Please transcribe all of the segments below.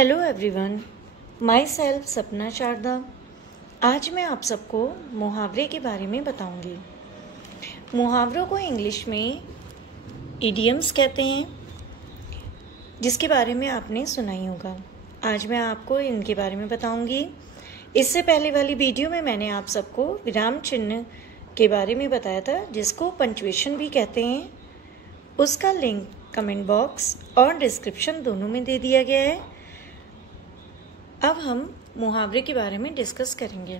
Hello everyone, my self सपना शारदा। आज मैं आप सबको मुहावरे के बारे में बताऊंगी। मुहावरों को इंग्लिश में इडियम्स कहते हैं, जिसके बारे में आपने सुना ही होगा। आज मैं आपको इनके बारे में बताऊंगी। इससे पहले वाली वीडियो में मैंने आप सबको विराम चिन्ह के बारे में बताया था, जिसको पंक्चुएशन भी कहते हैं। उसका लिंक कमेंट बॉक्स और डिस्क्रिप्शन दोनों में दे दिया गया है। अब हम मुहावरे के बारे में डिस्कस करेंगे।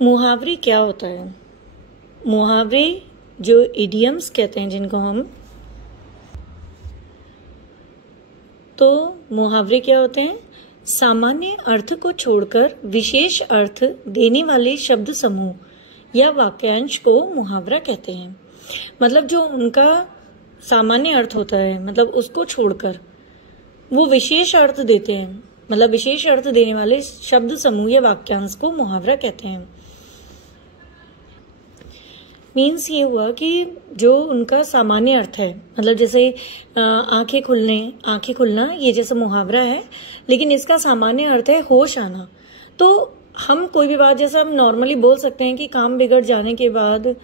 मुहावरे क्या होता है? मुहावरे जो इडियम्स कहते हैं जिनको हम, तो मुहावरे क्या होते हैं? सामान्य अर्थ को छोड़कर विशेष अर्थ देने वाले शब्द समूह या वाक्यांश को मुहावरा कहते हैं। मतलब जो उनका सामान्य अर्थ होता है, मतलब उसको छोड़कर वो विशेष अर्थ देते हैं, मतलब विशेष अर्थ देने वाले शब्द समूह या वाक्यांश को मुहावरा कहते हैं। मीन्स ये हुआ कि जो उनका सामान्य अर्थ है, मतलब जैसे आंखें खुलना ये जैसा मुहावरा है, लेकिन इसका सामान्य अर्थ है होश आना। तो हम कोई भी बात, जैसे हम नॉर्मली बोल सकते हैं कि काम बिगड़ जाने के बाद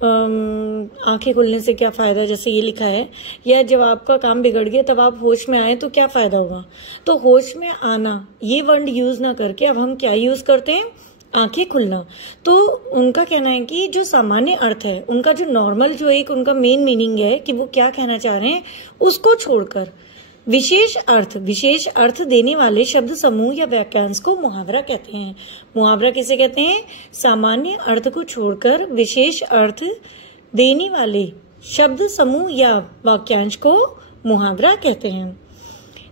आंखें खुलने से क्या फायदा, जैसे ये लिखा है, या जब आपका काम बिगड़ गया तब आप होश में आए तो क्या फायदा होगा। तो होश में आना ये वर्ड यूज ना करके अब हम क्या यूज करते हैं? आंखें खुलना। तो उनका कहना है कि जो सामान्य अर्थ है, उनका जो नॉर्मल, जो एक उनका मेन मीनिंग है कि वो क्या कहना चाह रहे हैं, उसको छोड़कर विशेष अर्थ देने वाले शब्द समूह या वाक्यांश को मुहावरा कहते हैं। मुहावरा किसे कहते हैं? सामान्य अर्थ को छोड़कर विशेष अर्थ देने वाले शब्द समूह या वाक्यांश को मुहावरा कहते हैं।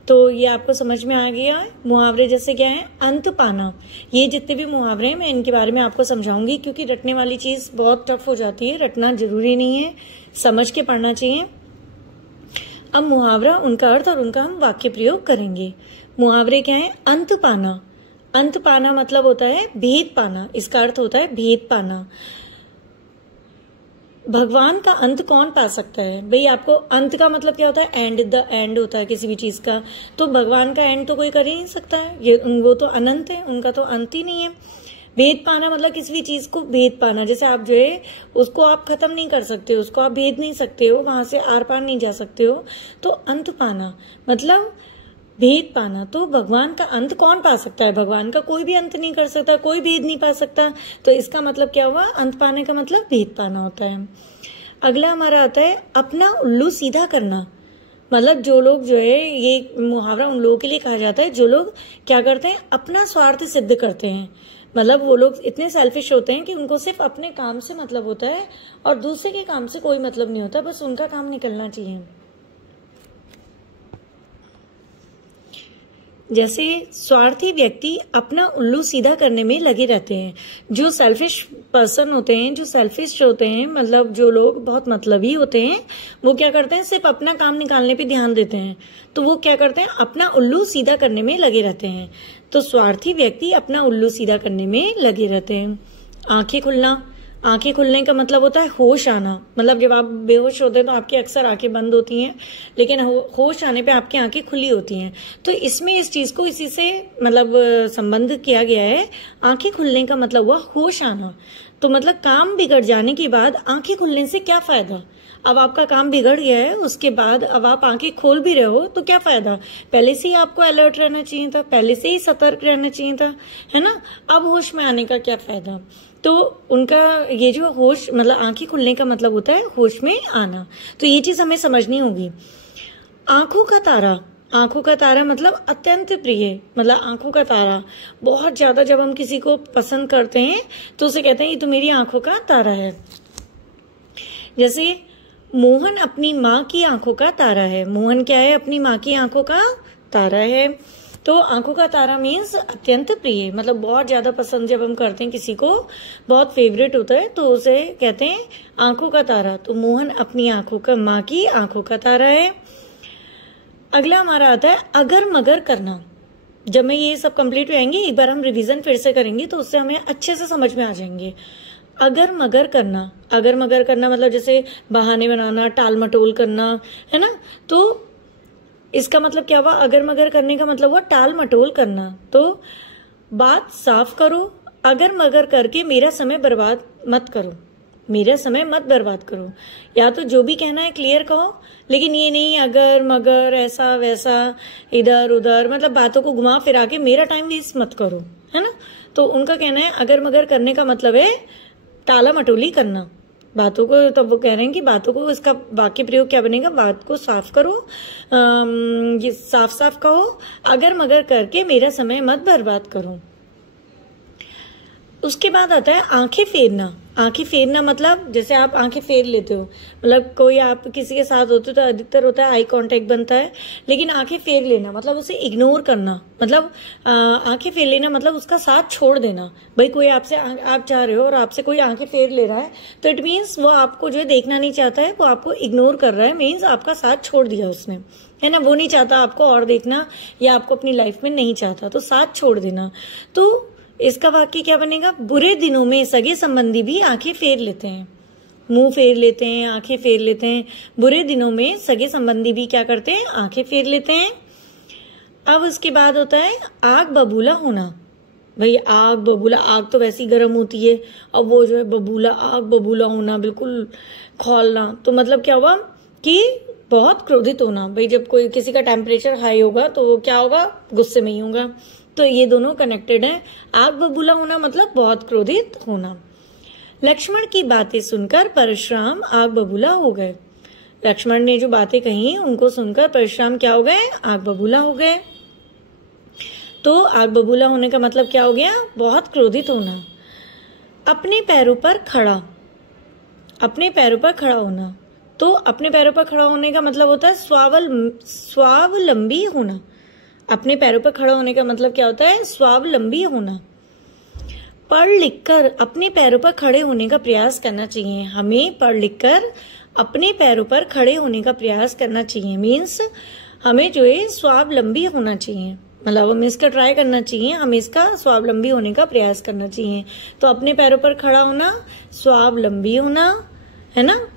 तो ये आपको समझ में आ गया। मुहावरे जैसे क्या है? अंत पाना। ये जितने भी मुहावरे हैं मैं इनके बारे में आपको समझाऊंगी, क्योंकि रटने वाली चीज बहुत टफ हो जाती है। रटना जरूरी नहीं है, समझ के पढ़ना चाहिए। अब मुहावरा, उनका अर्थ और उनका हम वाक्य प्रयोग करेंगे। मुहावरे क्या है? अंत पाना। अंत पाना मतलब होता है भेद पाना। इसका अर्थ होता है भेद पाना। भगवान का अंत कौन पा सकता है? भाई आपको अंत का मतलब क्या होता है? एंड, द एंड होता है किसी भी चीज का। तो भगवान का एंड तो कोई कर ही नहीं सकता है, ये वो तो अनंत है, उनका तो अंत ही नहीं है। भेद पाना मतलब किसी भी चीज को भेद पाना। जैसे आप जो है उसको आप खत्म नहीं कर सकते हो, उसको आप भेद नहीं सकते हो, वहां से आर पार नहीं जा सकते हो। तो अंत पाना मतलब भेद पाना। तो भगवान का अंत कौन पा सकता है? भगवान का कोई भी अंत नहीं कर सकता, कोई भेद नहीं पा सकता। तो इसका मतलब क्या हुआ? अंत पाने का मतलब भेद पाना होता है। अगला हमारा आता है अपना उल्लू सीधा करना। मतलब जो लोग जो है, ये मुहावरा उन लोगों के लिए कहा जाता है जो लोग क्या करते हैं? अपना स्वार्थ सिद्ध करते हैं। मतलब वो लोग इतने सेल्फिश होते हैं कि उनको सिर्फ अपने काम से मतलब होता है और दूसरे के काम से कोई मतलब नहीं होता, बस उनका काम निकलना चाहिए। जैसे स्वार्थी व्यक्ति अपना उल्लू सीधा करने में लगे रहते हैं। जो सेल्फिश पर्सन होते हैं, जो सेल्फिश होते हैं, मतलब जो लोग बहुत मतलबी होते हैं, वो क्या करते हैं? सिर्फ अपना काम निकालने पे ध्यान देते हैं। तो वो क्या करते हैं? अपना उल्लू सीधा करने में लगे रहते हैं। तो स्वार्थी व्यक्ति अपना उल्लू सीधा करने में लगे रहते हैं। आंखें खुलना। आंखें खुलने का मतलब होता है होश आना। मतलब जब आप बेहोश होते हैं तो आपकी अक्सर आंखें बंद होती हैं, लेकिन होश आने पे आपकी आंखें खुली होती हैं। तो इसमें इस चीज को इसी से मतलब संबंध किया गया है। आंखें खुलने का मतलब हुआ होश आना। तो मतलब काम बिगड़ जाने के बाद आंखें खुलने से क्या फायदा? अब आपका काम बिगड़ गया है, उसके बाद अब आप आंखें खोल भी रहे हो तो क्या फायदा? पहले से ही आपको अलर्ट रहना चाहिए था, पहले से ही सतर्क रहना चाहिए था, है ना? अब होश में आने का क्या फायदा? तो उनका ये जो होश, मतलब आंखें खुलने का मतलब होता है होश में आना। तो ये चीज हमें समझनी होगी। आंखों का तारा। आंखों का तारा मतलब अत्यंत प्रिय। मतलब आंखों का तारा बहुत ज्यादा, जब हम किसी को पसंद करते हैं तो उसे कहते हैं ये तो मेरी आंखों का तारा है। जैसे मोहन अपनी माँ की आंखों का तारा है। मोहन क्या है? अपनी माँ की आंखों का तारा है। तो आंखों का तारा मीन्स अत्यंत प्रिय, मतलब बहुत ज्यादा पसंद जब हम करते हैं किसी को, बहुत फेवरेट होता है, तो उसे कहते हैं आंखों का तारा। तो मोहन अपनी आंखों का, माँ की आंखों का तारा है। अगला हमारा आता है अगर मगर करना। जब मैं ये सब कंप्लीट हो जाएंगे, एक बार हम रिवीजन फिर से करेंगे तो उससे हमें अच्छे से समझ में आ जाएंगे। अगर मगर करना। अगर मगर करना मतलब जैसे बहाने बनाना, टाल मटोल करना, है ना? तो इसका मतलब क्या हुआ, अगर मगर करने का मतलब हुआ टाल मटोल करना। तो बात साफ करो, अगर मगर करके मेरा समय बर्बाद मत करो, मेरा समय मत बर्बाद करो। या तो जो भी कहना है क्लियर कहो, लेकिन ये नहीं अगर मगर ऐसा वैसा इधर उधर, मतलब बातों को घुमा फिरा के मेरा टाइम वेस्ट मत करो, है ना। तो उनका कहना है अगर मगर करने का मतलब है टाला मटोली करना बातों को। तब वो कह रहे हैं कि बातों को, इसका वाक्य प्रयोग क्या बनेगा, बात को साफ करो, ये साफ साफ कहो, अगर मगर करके मेरा समय मत बर्बाद करो। उसके बाद आता है आंखें फेरना। आंखें फेरना मतलब जैसे आप आंखें फेर लेते हो, मतलब कोई आप किसी के साथ होते हो तो अधिकतर होता है आई कांटेक्ट बनता है, लेकिन आंखें फेर लेना मतलब उसे इग्नोर करना, मतलब आंखें फेर लेना मतलब उसका साथ छोड़ देना। भाई कोई आपसे, आप चाह रहे हो और आपसे कोई आंखें फेर ले रहा है तो इट मीन्स वो आपको जो है देखना नहीं चाहता है, वो आपको इग्नोर कर रहा है, मीन्स आपका साथ छोड़ दिया उसने, है ना। वो नहीं चाहता आपको और देखना या आपको अपनी लाइफ में नहीं चाहता, तो साथ छोड़ देना। तो इसका वाक्य क्या बनेगा, बुरे दिनों में सगे संबंधी भी आंखें फेर लेते हैं, मुंह फेर लेते हैं, आंखें फेर लेते हैं। बुरे दिनों में सगे संबंधी भी क्या करते हैं, आंखें फेर लेते हैं। अब उसके बाद होता है आग बबूला होना। भाई आग बबूला, आग तो वैसी गर्म होती है, अब वो जो है बबूला, आग बबूला होना, बिल्कुल खौलना, तो मतलब क्या हुआ कि बहुत क्रोधित होना। भाई जब कोई किसी का टेम्परेचर हाई होगा तो वो क्या होगा, गुस्से में ही होगा। तो ये दोनों कनेक्टेड हैं। आग बबूला होना मतलब बहुत क्रोधित होना। लक्ष्मण की बातें सुनकर परशुराम आग बबूला हो गए। लक्ष्मण ने जो बातें कही उनको सुनकर परशुराम क्या हो गए, आग बबूला हो गए। तो आग बबूला होने का मतलब क्या हो गया, बहुत क्रोधित होना। अपने पैरों पर खड़ा, अपने पैरों पर खड़ा होना। तो अपने पैरों पर खड़ा होने का मतलब होता है स्वावलंबी होना। अपने पैरों पर खड़ा होने का मतलब क्या होता है, स्वावलंबी होना। पढ़ लिखकर अपने पैरों पर खड़े होने का प्रयास करना चाहिए। हमें पढ़ लिखकर अपने पैरों पर खड़े होने का प्रयास करना चाहिए, मीन्स हमें जो है स्वावलंबी होना चाहिए, मतलब हमें इसका ट्राई करना चाहिए, हमें इसका स्वावलंबी होने का प्रयास करना चाहिए। तो अपने पैरों पर खड़ा होना, स्वावलंबी होना, है ना।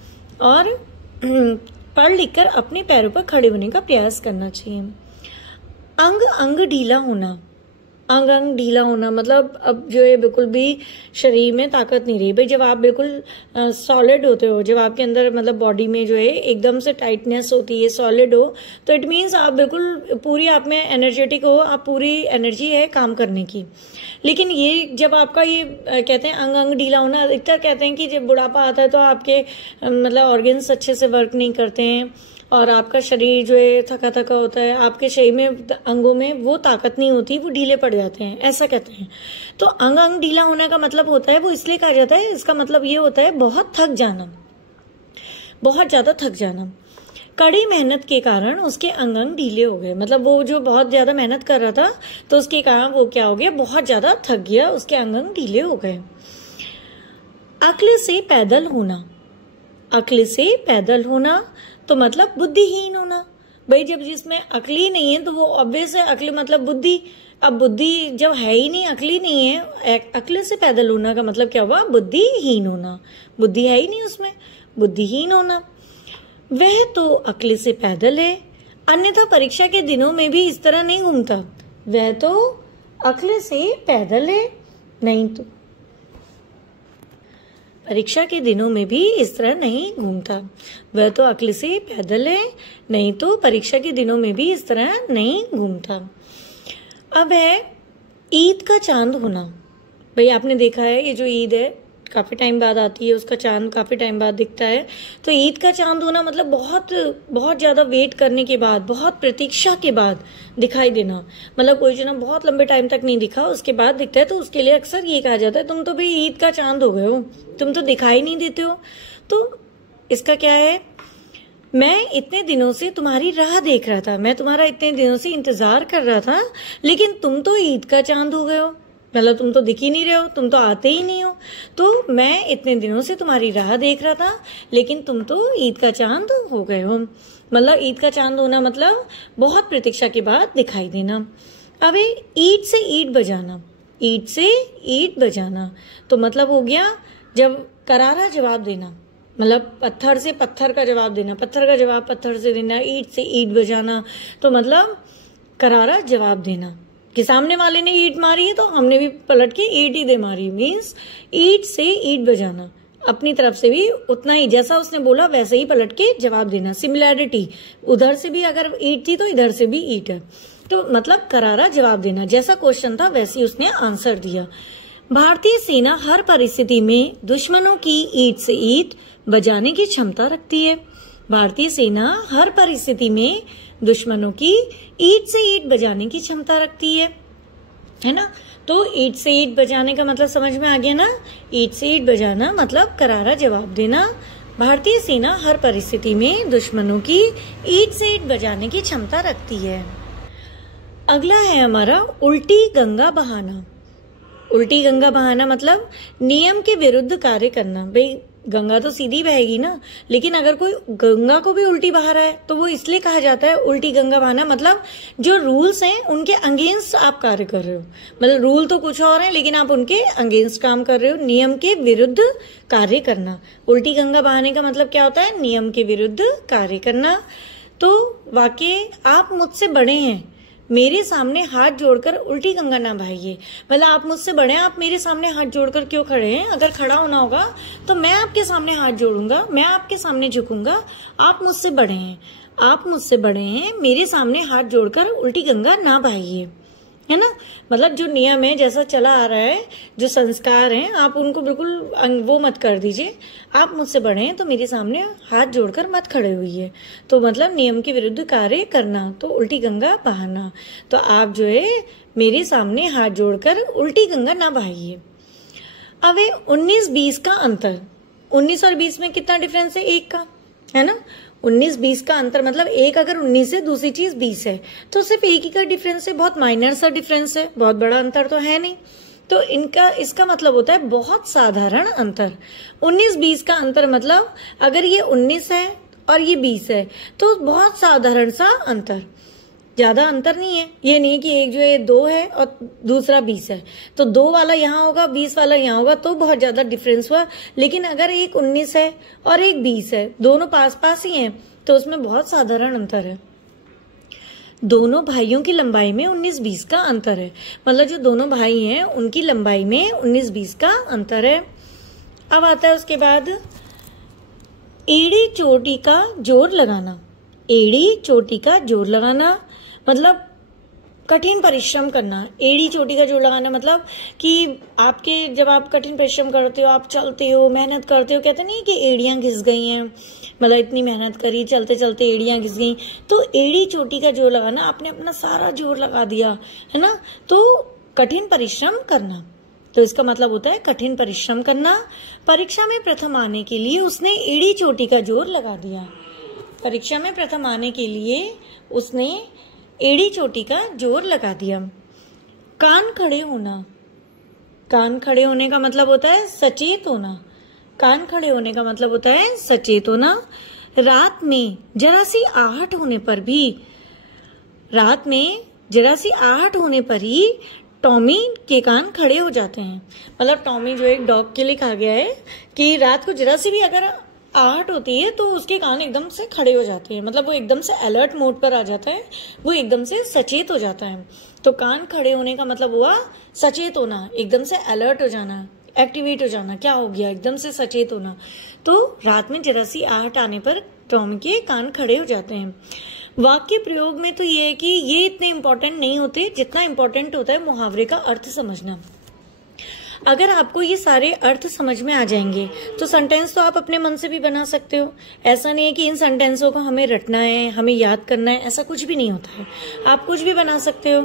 और पढ़ लिखकर अपने पैरों पर खड़े होने का प्रयास करना चाहिए। अंग अंग ढीला होना। अंग अंग ढीला होना मतलब अब जो है बिल्कुल भी शरीर में ताकत नहीं रही। भाई जब आप बिल्कुल सॉलिड होते हो, जब आपके अंदर मतलब बॉडी में जो है एकदम से टाइटनेस होती है, सॉलिड हो, तो इट मीन्स आप बिल्कुल पूरी, आप में एनर्जेटिक हो, आप पूरी एनर्जी है काम करने की। लेकिन ये जब आपका ये कहते हैं अंग अंग ढीला होना, अधिकतर कहते हैं कि जब बुढ़ापा आता है तो आपके मतलब ऑर्गन्स अच्छे से वर्क नहीं करते हैं और आपका शरीर जो है थका थका होता है, आपके शरीर में अंगों में वो ताकत नहीं होती, वो ढीले पड़ जाते हैं, ऐसा कहते हैं। तो अंग अंग ढीला होने का मतलब होता है, वो इसलिए कहा जाता है, इसका मतलब ये होता है बहुत थक जाना, बहुत ज्यादा थक जाना। कड़ी मेहनत के कारण उसके अंग अंग ढीले हो गए, मतलब वो जो बहुत ज्यादा मेहनत कर रहा था तो उसके कारण वो क्या हो गया, बहुत ज्यादा थक गया, उसके अंग अंग ढीले हो गए। अक्ल से पैदल होना। अक्ल से पैदल होना तो मतलब बुद्धिहीन होना। भाई जब जिसमें अक्ल ही नहीं है तो वो ऑब्वियस है, अक्ल मतलब बुद्धि। अब बुद्धि जब है ही नहीं, अक्ल ही नहीं है, अक्ल से पैदल होना का मतलब क्या हुआ, बुद्धिहीन होना। बुद्धि है ही नहीं उसमें, बुद्धिहीन होना। वह तो अक्ल से पैदल है, अन्यथा परीक्षा के दिनों में भी इस तरह नहीं घूमता। वह तो अक्ल से पैदल है, नहीं तो परीक्षा के दिनों में भी इस तरह नहीं घूमता। वह तो अक्ल से पैदल है, नहीं तो परीक्षा के दिनों में भी इस तरह नहीं घूमता। अब है ईद का चांद होना। भाई आपने देखा है ये जो ईद है काफी टाइम बाद आती है, उसका चांद काफी टाइम बाद दिखता है। तो ईद का चांद होना मतलब बहुत बहुत ज्यादा वेट करने के बाद, बहुत प्रतीक्षा के बाद दिखाई देना। मतलब कोई जो ना बहुत लंबे टाइम तक नहीं दिखा, उसके बाद दिखता है, तो उसके लिए अक्सर ये कहा जाता है तुम तो भाई ईद का चांद हो गए हो, तुम तो दिखाई नहीं देते हो। तो इसका क्या है, मैं इतने दिनों से तुम्हारी राह देख रहा था, मैं तुम्हारा इतने दिनों से इंतजार कर रहा था, लेकिन तुम तो ईद का चांद हो गए हो, मतलब तुम तो दिख ही नहीं रहे हो, तुम तो आते ही नहीं हो। तो मैं इतने दिनों से तुम्हारी राह देख रहा था, लेकिन तुम तो ईद का चांद हो गए हो। मतलब ईद का चांद होना मतलब बहुत प्रतीक्षा के बाद दिखाई देना। अब ईंट से ईंट बजाना। ईंट से ईंट बजाना तो मतलब हो गया जब करारा जवाब देना, मतलब पत्थर से पत्थर का जवाब देना, पत्थर का जवाब पत्थर से देना, ईंट से ईंट बजाना, तो मतलब करारा जवाब देना कि सामने वाले ने ईंट मारी है तो हमने भी पलट के ईंट ही दे मारी, मीन्स ईंट से ईंट बजाना, अपनी तरफ से भी उतना ही जैसा उसने बोला वैसे ही पलट के जवाब देना। सिमिलैरिटी, उधर से भी अगर ईंट थी तो इधर से भी ईंट है, तो मतलब करारा जवाब देना, जैसा क्वेश्चन था वैसे ही उसने आंसर दिया। भारतीय सेना हर परिस्थिति में दुश्मनों की ईंट से ईंट बजाने की क्षमता रखती है। भारतीय सेना हर परिस्थिति में दुश्मनों की ईंट से ईंट बजाने की क्षमता रखती है ना। तो ईंट से ईंट बजाने का मतलब समझ में आ गया ना, ईंट से ईंट बजाना मतलब करारा जवाब देना। भारतीय सेना हर परिस्थिति में दुश्मनों की ईंट से ईंट बजाने की क्षमता रखती है। अगला है हमारा उल्टी गंगा बहाना। उल्टी गंगा बहाना मतलब नियम के विरुद्ध कार्य करना। भाई गंगा तो सीधी बहेगी ना, लेकिन अगर कोई गंगा को भी उल्टी बहा रहा है तो वो इसलिए कहा जाता है उल्टी गंगा बहाना, मतलब जो रूल्स हैं उनके अगेंस्ट आप कार्य कर रहे हो। मतलब रूल तो कुछ और है लेकिन आप उनके अगेंस्ट काम कर रहे हो, नियम के विरुद्ध कार्य करना। उल्टी गंगा बहाने का मतलब क्या होता है, नियम के विरुद्ध कार्य करना। तो वाक्य, आप मुझसे बड़े हैं, मेरे सामने हाथ जोड़कर उल्टी गंगा ना बहाइए। मतलब आप मुझसे बड़े हैं, आप मेरे सामने हाथ जोड़कर क्यों खड़े हैं? अगर खड़ा होना होगा तो मैं आपके सामने हाथ जोड़ूंगा, मैं आपके सामने झुकूंगा। आप मुझसे बड़े हैं, आप मुझसे बड़े हैं, मेरे सामने हाथ जोड़कर उल्टी गंगा ना बहाइए, है ना। मतलब जो नियम है, जैसा चला आ रहा है, जो संस्कार हैं, आप उनको बिल्कुल वो मत कर दीजिए। आप मुझसे बड़े हैं तो मेरे सामने हाथ जोड़कर मत खड़े हुई। तो मतलब नियम के विरुद्ध कार्य करना, तो उल्टी गंगा बहाना। तो आप जो है मेरे सामने हाथ जोड़कर उल्टी गंगा ना बहाइए। अब 19-20 का अंतर, 19 और 20 में कितना डिफरेंस है? 1 का, है ना। 19-20 का अंतर मतलब एक अगर 19 है, दूसरी चीज 20 है, तो सिर्फ एक ही का डिफरेंस है, बहुत माइनर सा डिफरेंस है, बहुत बड़ा अंतर तो है नहीं। तो इसका मतलब होता है बहुत साधारण अंतर। 19-20 का अंतर मतलब अगर ये 19 है और ये 20 है तो बहुत साधारण सा अंतर, ज्यादा अंतर नहीं है। ये नहीं कि एक जो है 2 है और दूसरा 20 है, तो 2 वाला यहाँ होगा 20 वाला यहाँ होगा, तो बहुत ज्यादा डिफरेंस हुआ। लेकिन अगर एक 19 है और एक 20 है, दोनों पास पास ही हैं, तो उसमें बहुत साधारण अंतर है। दोनों भाइयों की लंबाई में 19-20 का अंतर है, मतलब जो दोनों भाई हैं उनकी लंबाई में 19-20 का अंतर है। अब आता है उसके बाद एड़ी चोटी का जोर लगाना। एड़ी चोटी का जोर लगाना मतलब कठिन परिश्रम करना। एड़ी चोटी का जोर लगाना मतलब कि आपके जब आप कठिन परिश्रम करते हो, आप चलते हो, मेहनत करते हो, कहते नहीं कि एड़ियां घिस गई हैं, मतलब इतनी मेहनत करी, चलते चलते एड़ियां घिस गई, तो एड़ी चोटी का जोर लगाना, आपने अपना सारा जोर लगा दिया, है ना, तो कठिन परिश्रम करना। तो इसका मतलब होता है कठिन परिश्रम करना। परीक्षा में प्रथम आने के लिए उसने एड़ी चोटी का जोर लगा दिया। परीक्षा में प्रथम आने के लिए उसने एड़ी चोटी का जोर लगा दिया। कान खड़े होना। कान खड़े होने का मतलब होता है सचेत होना। कान खड़े होने का मतलब होता है सचेत होना। रात में जरा सी आहट होने पर भी, रात में जरा सी आहट होने पर ही टॉमी के कान खड़े हो जाते हैं। मतलब टॉमी जो एक डॉग के लिए कहा गया है कि रात को जरा सी भी अगर आहट होती है तो उसके कान एकदम से खड़े हो जाते हैं, मतलब वो एकदम से अलर्ट मोड पर आ जाता है, वो एकदम से सचेत हो जाता है। तो कान खड़े होने का मतलब हुआ सचेत होना, एकदम से अलर्ट हो जाना, एक्टिवेट हो जाना, क्या हो गया, एकदम से सचेत होना। तो रात में जरा सी आहट आने पर टॉमी के कान खड़े हो जाते हैं। वाक्य प्रयोग में तो ये है कि ये इतने इंपॉर्टेंट नहीं होते जितना इंपॉर्टेंट होता है मुहावरे का अर्थ समझना। अगर आपको ये सारे अर्थ समझ में आ जाएंगे तो सेंटेंस तो आप अपने मन से भी बना सकते हो। ऐसा नहीं है कि इन सेंटेंसों को हमें रटना है, हमें याद करना है, ऐसा कुछ भी नहीं होता है, आप कुछ भी बना सकते हो।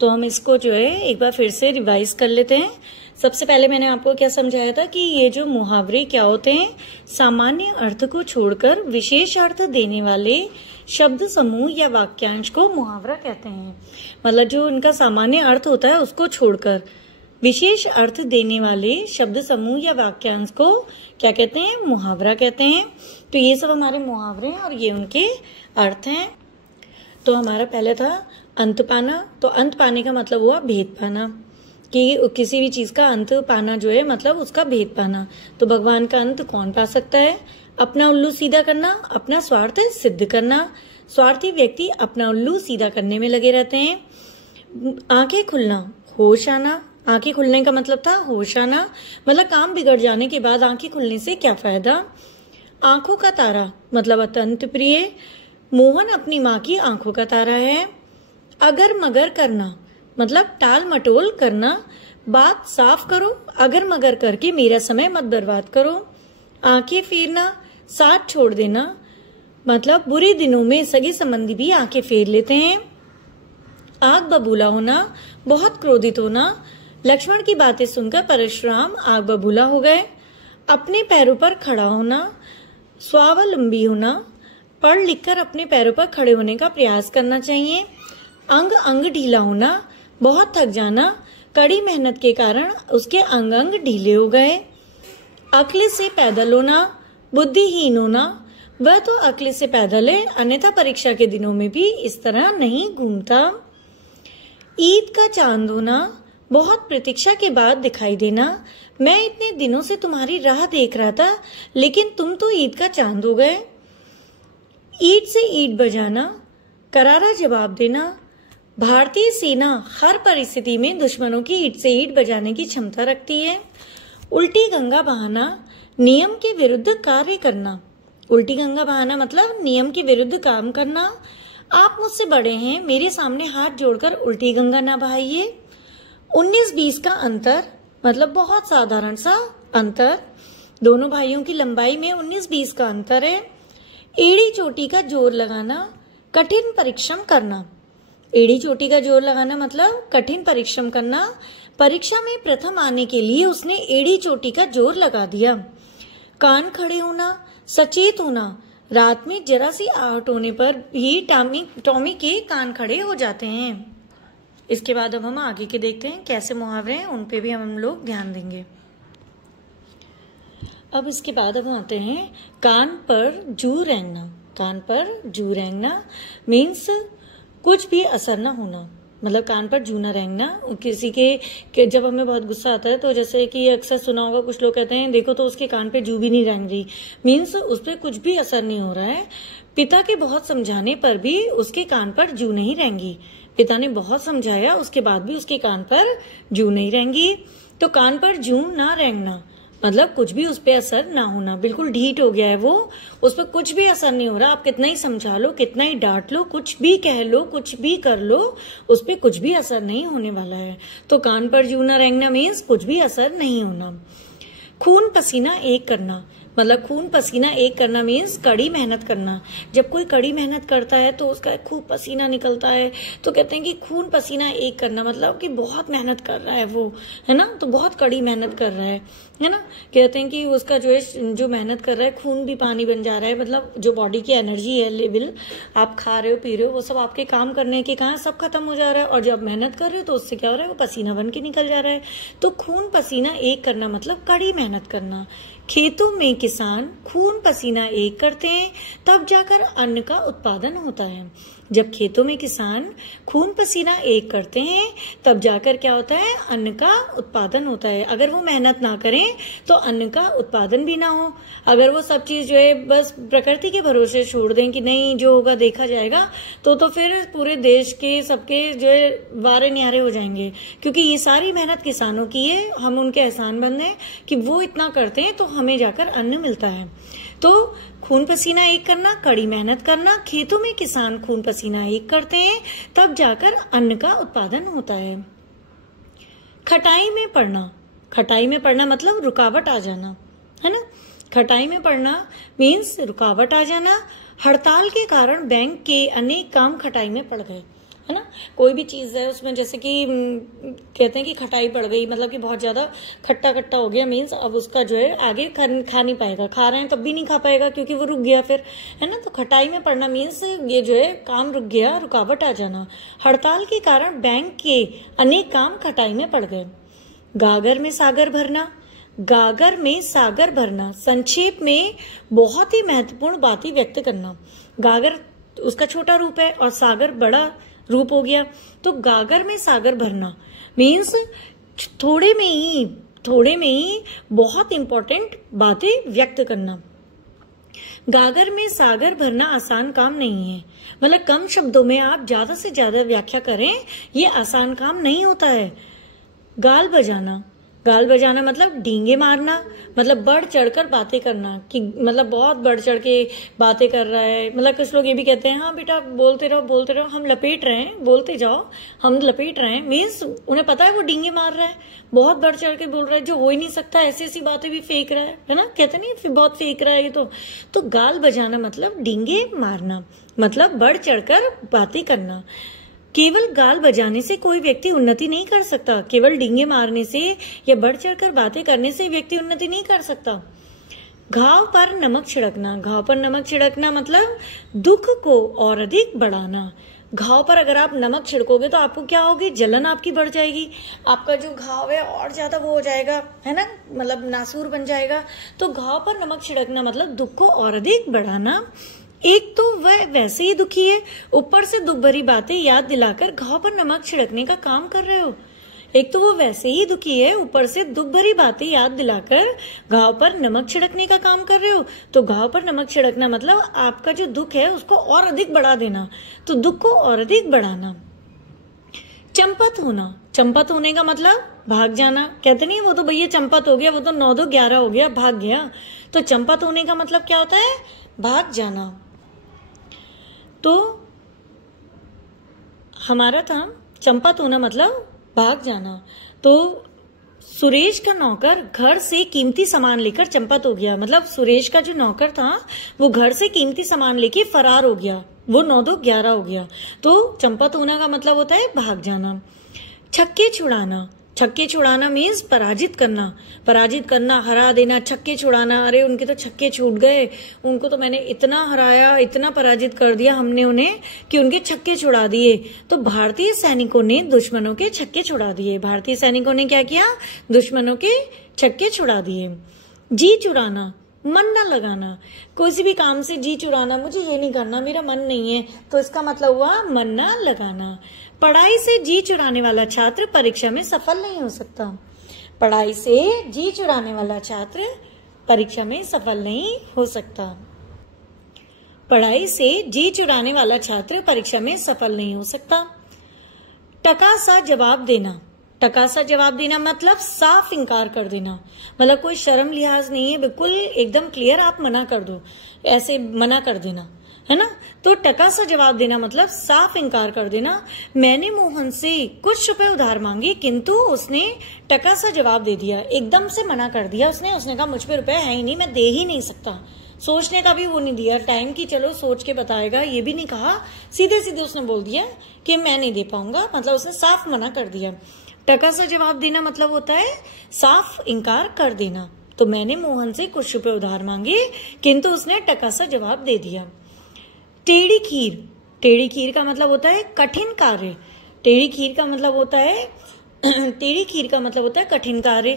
तो हम इसको जो है एक बार फिर से रिवाइज कर लेते हैं। सबसे पहले मैंने आपको क्या समझाया था कि ये जो मुहावरे क्या होते हैं, सामान्य अर्थ को छोड़कर विशेष अर्थ देने वाले शब्द समूह या वाक्यांश को मुहावरा कहते हैं। मतलब जो इनका सामान्य अर्थ होता है उसको छोड़कर विशेष अर्थ देने वाले शब्द समूह या वाक्यांश को क्या कहते हैं, मुहावरा कहते हैं। तो ये सब हमारे मुहावरे हैं और ये उनके अर्थ हैं। तो हमारा पहले था अंत पाना, तो अंत पाने का मतलब हुआ भेद पाना। कि किसी भी चीज का अंत पाना जो है मतलब उसका भेद पाना। तो भगवान का अंत कौन पा सकता है? अपना उल्लू सीधा करना, अपना स्वार्थ सिद्ध करना। स्वार्थी व्यक्ति अपना उल्लू सीधा करने में लगे रहते हैं। आंखें खुलना, होश आना। आंखें खुलने का मतलब था होश आना, मतलब काम बिगड़ जाने के बाद आंखें खुलने से क्या फायदा। आंखों का तारा मतलब अत्यंत प्रिय। मोहन अपनी माँ की आंखों का तारा है। अगर मगर करना मतलब टाल मटोल करना। बात साफ करो, अगर मगर करके मेरा समय मत बर्बाद करो। आंखें फेरना, साथ छोड़ देना मतलब बुरे दिनों में सगे संबंधी भी आंखें फेर लेते हैं। आग बबूला होना, बहुत क्रोधित होना। लक्ष्मण की बातें सुनकर परशुराम आग बबूला हो गए। अपने पैरों पर खड़ा होना, स्वावलंबी होना। पढ़ लिखकर अपने पैरों पर खड़े होने का प्रयास करना चाहिए। अंग अंग ढीला होना, बहुत थक जाना। कड़ी मेहनत के कारण उसके अंग अंग ढीले हो गए। अक्ल से पैदल होना, बुद्धिहीन होना। वह तो अक्ल से पैदल है, अन्यथा परीक्षा के दिनों में भी इस तरह नहीं घूमता। ईद का चांद होना, बहुत प्रतीक्षा के बाद दिखाई देना। मैं इतने दिनों से तुम्हारी राह देख रहा था, लेकिन तुम तो ईद का चांद हो गए। ईट से ईट बजाना, करारा जवाब देना। भारतीय सेना हर परिस्थिति में दुश्मनों की ईट से ईट बजाने की क्षमता रखती है। उल्टी गंगा बहाना, नियम के विरुद्ध कार्य करना। उल्टी गंगा बहाना मतलब नियम के विरुद्ध काम करना। आप मुझसे बड़े हैं, मेरे सामने हाथ जोड़कर उल्टी गंगा ना बहाइए। 19-20 का अंतर मतलब बहुत साधारण सा अंतर। दोनों भाइयों की लंबाई में 19-20 का अंतर है। एड़ी चोटी का जोर लगाना, कठिन परिश्रम करना। एड़ी चोटी का जोर लगाना मतलब कठिन परिश्रम करना। परीक्षा में प्रथम आने के लिए उसने एड़ी चोटी का जोर लगा दिया। कान खड़े होना, सचेत होना। रात में जरा सी आहट होने पर भी टॉमी के कान खड़े हो जाते हैं। इसके बाद अब हम आगे के देखते हैं कैसे मुहावरे हैं, उन पे भी हम लोग ध्यान देंगे। अब इसके बाद हम आते हैं कान पर जू रेंगना। कान पर जू रेंगना मीन्स कुछ भी असर ना होना, मतलब कान पर जू ना रेंगना। किसी के जब हमें बहुत गुस्सा आता है तो जैसे कि अक्सर सुना होगा, कुछ लोग कहते हैं देखो तो उसके कान पे जू भी नहीं रेंग रही, मीन्स उस पर कुछ भी असर नहीं हो रहा है। पिता के बहुत समझाने पर भी उसके कान पर जू नहीं रेंगी। पिता ने बहुत समझाया, उसके बाद भी उसके कान पर जू नहीं रेंगी। तो कान पर जू ना रेंगना मतलब कुछ भी उस पर असर ना होना, बिल्कुल ढीठ हो गया है वो, उस पर कुछ भी असर नहीं हो रहा। आप कितना ही समझा लो, कितना ही डांट लो, कुछ भी कह लो, कुछ भी कर लो, उस पर कुछ भी असर नहीं होने वाला है। तो कान पर जू ना रेंगना मीन्स कुछ भी असर नहीं होना। खून पसीना एक करना मतलब खून पसीना एक करना मीन्स कड़ी मेहनत करना। जब कोई कड़ी मेहनत करता है तो उसका खूब पसीना निकलता है, तो कहते हैं कि खून पसीना एक करना मतलब कि बहुत मेहनत कर रहा है वो, है ना, तो बहुत कड़ी मेहनत कर रहा है ना। कहते हैं कि उसका जो मेहनत कर रहा है खून भी पानी बन जा रहा है, मतलब जो बॉडी की एनर्जी है लेवल, आप खा रहे हो पी रहे हो वो सब आपके काम करने के कहाँ सब खत्म हो जा रहा है, और जब मेहनत कर रहे हो तो उससे क्या हो रहा है, वो पसीना बन के निकल जा रहा है। तो खून पसीना एक करना मतलब कड़ी मेहनत करना। खेतों में किसान खून पसीना एक करते हैं, तब जाकर अन्न का उत्पादन होता है। जब खेतों में किसान खून पसीना एक करते हैं तब जाकर क्या होता है, अन्न का उत्पादन होता है। अगर वो मेहनत ना करें तो अन्न का उत्पादन भी ना हो। अगर वो सब चीज जो है बस प्रकृति के भरोसे छोड़ दें कि नहीं जो होगा देखा जाएगा, तो फिर पूरे देश के सबके जो है वारे न्यारे हो जाएंगे, क्योंकि ये सारी मेहनत किसानों की है। हम उनके एहसानमंद हैं कि वो इतना करते हैं तो हमें जाकर अन्न मिलता है। तो खून पसीना एक करना, कड़ी मेहनत करना। खेतों में किसान खून पसीना एक करते हैं तब जाकर अन्न का उत्पादन होता है। खटाई में पड़ना, खटाई में पड़ना मतलब रुकावट आ जाना, है ना। खटाई में पड़ना मीन्स रुकावट आ जाना। हड़ताल के कारण बैंक के अनेक काम खटाई में पड़ गए, है ना। कोई भी चीज है उसमें जैसे कि कहते हैं कि खटाई पड़ गई, मतलब कि बहुत ज्यादा खट्टा खट्टा हो गया, मीन्स अब उसका जो है आगे खा नहीं पाएगा, खा रहे हैं तब भी नहीं खा पाएगा क्योंकि वो रुक गया फिर, है ना। तो खटाई में पड़ना मीन्स ये जो है काम रुक गया, रुकावट आ जाना। हड़ताल के कारण बैंक के अनेक काम खटाई में पड़ गए। गागर में सागर भरना, गागर में सागर भरना संक्षेप में बहुत ही महत्वपूर्ण बातें व्यक्त करना। गागर उसका छोटा रूप है और सागर बड़ा रूप हो गया, तो गागर में सागर भरना मीन्स थोड़े में ही बहुत इंपॉर्टेंट बातें व्यक्त करना। गागर में सागर भरना आसान काम नहीं है। मतलब कम शब्दों में आप ज्यादा से ज्यादा व्याख्या करें, ये आसान काम नहीं होता है। गाल बजाना मतलब डींगे मारना, मतलब बढ़ चढ़कर बातें करना, कि मतलब बहुत बढ़ चढ़ के बातें कर रहा है। मतलब कुछ लोग ये भी कहते हैं, हाँ बेटा बोलते रहो, हम लपेट रहे हैं, बोलते जाओ, हम लपेट रहे हैं। मीन्स उन्हें पता है वो डींगे मार रहा है, बहुत बढ़ चढ़ के बोल रहा है, जो हो ही नहीं सकता, ऐसी ऐसी बातें भी फेंक रहा है ना, कहते नहीं फिर बहुत फेंक रहा है ये तो गाल बजाना मतलब डींगे मारना, मतलब बढ़ चढ़कर बातें करना। केवल गाल बजाने से कोई व्यक्ति उन्नति नहीं कर सकता। केवल डींगे मारने से या बढ़ चढ़कर बातें करने से व्यक्ति उन्नति नहीं कर सकता। घाव पर नमक छिड़कना मतलब दुख को और अधिक बढ़ाना। घाव पर अगर आप नमक छिड़कोगे तो आपको क्या होगी, जलन आपकी बढ़ जाएगी, आपका जो घाव है और ज्यादा वो हो जाएगा, है ना, मतलब नासूर बन जाएगा। तो घाव पर नमक छिड़कना मतलब दुख को और अधिक बढ़ाना। एक तो वह वैसे ही दुखी है, ऊपर से दुख भरी बातें याद दिलाकर घाव पर नमक छिड़कने का काम कर रहे हो। एक तो वो वैसे ही दुखी है, ऊपर से दुख भरी बातें याद दिलाकर घाव पर नमक छिड़कने का काम कर रहे हो। तो घाव पर नमक छिड़कना मतलब आपका जो दुख है उसको और अधिक बढ़ा देना, तो दुख को और अधिक बढ़ाना। चंपत होने का मतलब भाग जाना। कहते नहीं वो तो भैया चंपत हो गया, वो तो 9-2-11 हो गया, भाग गया। तो चंपत होने का मतलब क्या होता है, भाग जाना। तो हमारा था चंपत होना मतलब भाग जाना। तो सुरेश का नौकर घर से कीमती सामान लेकर चंपत हो गया। मतलब सुरेश का जो नौकर था वो घर से कीमती सामान लेके फरार हो गया, वो 9-2-11 हो गया। तो चंपत होना का मतलब होता है भाग जाना। छक्के छुड़ाना मीन्स पराजित करना, हरा देना, छक्के छुड़ाना। अरे उनके तो छक्के छूट गए, उनको तो मैंने इतना हराया, इतना पराजित कर दिया हमने उन्हें कि उनके छक्के छुड़ा दिए। तो भारतीय सैनिकों ने दुश्मनों के छक्के छुड़ा दिए। भारतीय सैनिकों ने क्या किया, दुश्मनों के छक्के छुड़ा दिए। जी चुराना, मन न लगाना। किसी भी काम से जी चुराना, मुझे ये नहीं करना, मेरा मन नहीं है, तो इसका मतलब हुआ मन न लगाना। पढ़ाई से जी चुराने वाला छात्र परीक्षा में सफल नहीं हो सकता। पढ़ाई से जी चुराने वाला छात्र परीक्षा में सफल नहीं हो सकता। पढ़ाई से जी चुराने वाला छात्र परीक्षा में सफल नहीं हो सकता। टका सा जवाब देना मतलब साफ इनकार कर देना। मतलब कोई शर्म लिहाज नहीं है, बिल्कुल एकदम क्लियर आप मना कर दो, ऐसे मना कर देना, है ना। तो टका सा जवाब देना मतलब साफ इनकार कर देना। मैंने मोहन से कुछ रुपए उधार मांगे किंतु उसने टका सा जवाब दे दिया, एकदम से मना कर दिया उसने कहा मुझ पे रुपए है ही नहीं, मैं दे ही नहीं सकता। सोचने का भी वो नहीं दिया टाइम की, चलो सोच के बताएगा, ये भी नहीं कहा, सीधे सीधे उसने बोल दिया कि मैं नहीं दे पाऊंगा। मतलब उसने साफ मना कर दिया। टका सा जवाब देना मतलब होता है साफ इनकार कर देना। तो मैंने मोहन से कुछ रुपए उधार मांगे किंतु उसने टका सा जवाब दे दिया। टेढ़ी खीर का मतलब होता है कठिन कार्य। टेढ़ी खीर का मतलब होता है कठिन कार्य,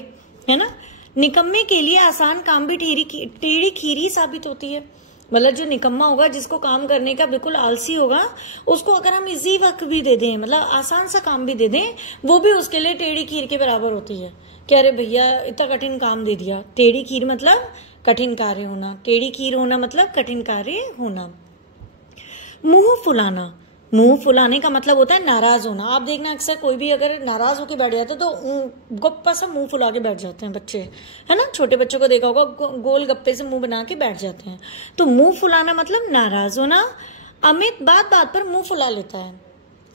है ना। निकम्मे के लिए आसान काम भी टेढ़ी खीर ही साबित होती है। मतलब जो निकम्मा होगा, जिसको काम करने का बिल्कुल आलसी होगा, उसको अगर हम इजी वर्क भी दे दें, मतलब आसान सा काम भी दे दें, वो भी उसके लिए टेढ़ी खीर के बराबर होती है। कि अरे भैया इतना कठिन काम दे दिया। टेढ़ी खीर मतलब कठिन कार्य होना, टेढ़ी खीर होना मतलब कठिन कार्य होना। मुंह फुलाने का मतलब होता है नाराज होना। आप देखना अक्सर कोई भी अगर नाराज होकर बैठ जाता है तो गप्पा सा मुंह फुला के बैठ जाते हैं बच्चे, है ना। छोटे बच्चों को देखा होगा, गोल गप्पे से मुंह बना के बैठ जाते हैं। तो मुंह फुलाना मतलब नाराज होना। अमित बात बात पर मुंह फुला लेता है।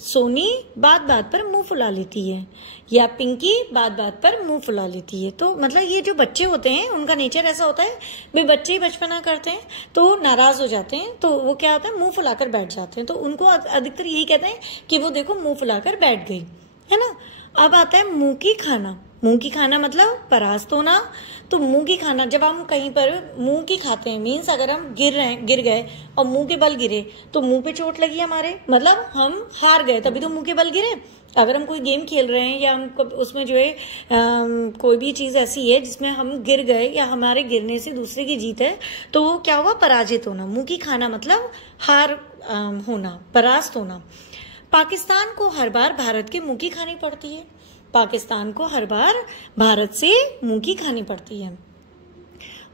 सोनी बात बात पर मुंह फुला लेती है, या पिंकी बात बात पर मुंह फुला लेती है। तो मतलब ये जो बच्चे होते हैं उनका नेचर ऐसा होता है, वे बच्चे ही बचपना करते हैं तो नाराज हो जाते हैं, तो वो क्या होता है मुंह फुलाकर बैठ जाते हैं। तो उनको अधिकतर यही कहते हैं कि वो देखो मुंह फुलाकर बैठ गई, है ना। अब आता है मुंह की खाना मतलब परास्त होना। तो मुंह की खाना, जब हम कहीं पर मुंह की खाते हैं, मीन्स अगर हम गिर गए और मुंह के बल गिरे तो मुंह पे चोट लगी हमारे, मतलब हम हार गए, तभी तो मुंह के बल गिरे। अगर हम कोई गेम खेल रहे हैं या हम उसमें जो है कोई भी चीज ऐसी है जिसमें हम गिर गए या हमारे गिरने से दूसरे की जीत है, तो वो क्या हुआ, पराजित होना। मुंह की खाना मतलब हार होना, परास्त होना। पाकिस्तान को हर बार भारत के मुंह की खानी पड़ती है। पाकिस्तान को हर बार भारत से मुंह की खानी पड़ती है।